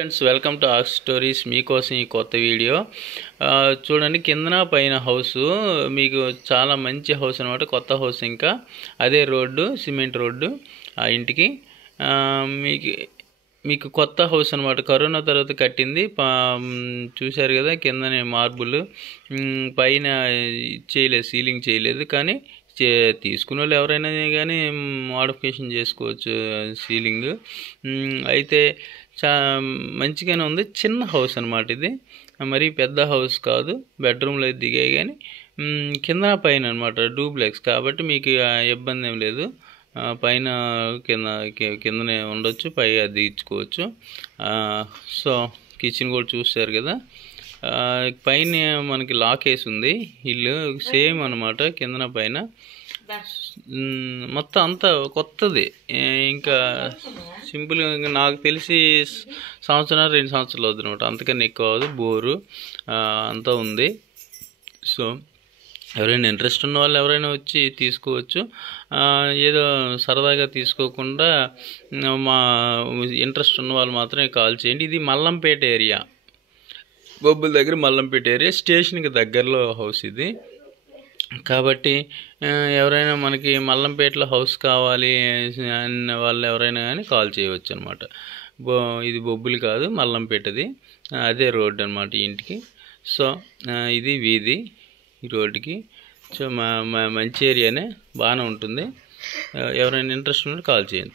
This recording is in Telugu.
Friends, welcome to arc stories. మీకోసం ఈ కొత్త వీడియో చూడండి. కిందన పైన హౌస్ మీకు చాలా మంచి హౌస్ అనమాట. కొత్త హౌస్, ఇంకా అదే రోడ్డు, సిమెంట్ రోడ్డు ఆ ఇంటికి. మీకు మీకు కొత్త హౌస్ అనమాట. కరోనా తర్వాత కట్టింది. చూశారు కదా, కిందనే మార్బుల్, పైన చేయలేదు, సీలింగ్ చేయలేదు. కానీ తీసుకునే వాళ్ళు ఎవరైనా కానీ మోడిఫికేషన్ చేసుకోవచ్చు సీలింగ్. అయితే మంచిగానే ఉంది. చిన్న హౌస్ అనమాట ఇది, మరీ పెద్ద హౌస్ కాదు. బెడ్రూమ్లో దిగాయి కానీ కింద పైన అనమాట, డూప్లెక్స్ కాబట్టి మీకు ఇబ్బంది ఏం లేదు. పైన కిందనే ఉండొచ్చు, పై అది ఇచ్చుకోవచ్చు. సో కిచెన్ కూడా చూస్తారు కదా, పైన మనకి లాక్ వేసి ఉంది. ఇల్లు సేమ్ అనమాట, కిందన పైన మొత్తం అంతా కొత్తది. ఇంకా సింపుల్గా నాకు తెలిసి సంవత్సరం 2 సంవత్సరాలు అవుతుంది అనమాట, అంతకన్నా ఎక్కువ అవ్వదు. బోరు అంతా ఉంది. సో ఎవరైనా ఇంట్రెస్ట్ ఉన్న వాళ్ళు ఎవరైనా వచ్చి తీసుకోవచ్చు. ఏదో సరదాగా తీసుకోకుండా మా ఇంట్రెస్ట్ ఉన్న వాళ్ళు మాత్రమే కాల్ చేయండి. ఇది మల్లంపేట ఏరియా, బొబ్బుల దగ్గర మల్లంపేట ఏరియా, స్టేషన్కి దగ్గరలో హౌస్ ఇది. కాబట్టి ఎవరైనా మనకి మల్లంపేటలో హౌస్ కావాలి అన్న వాళ్ళు ఎవరైనా కానీ కాల్ చేయవచ్చు అనమాట. ఇది బొబ్బులు కాదు, మల్లంపేటది, అదే రోడ్డు అనమాట ఇంటికి. సో ఇది వీధి ఈ రోడ్డుకి. సో మంచి ఏరియానే, బాగానే ఉంటుంది. ఎవరైనా ఇంట్రెస్ట్ ఉంటే కాల్ చేయండి.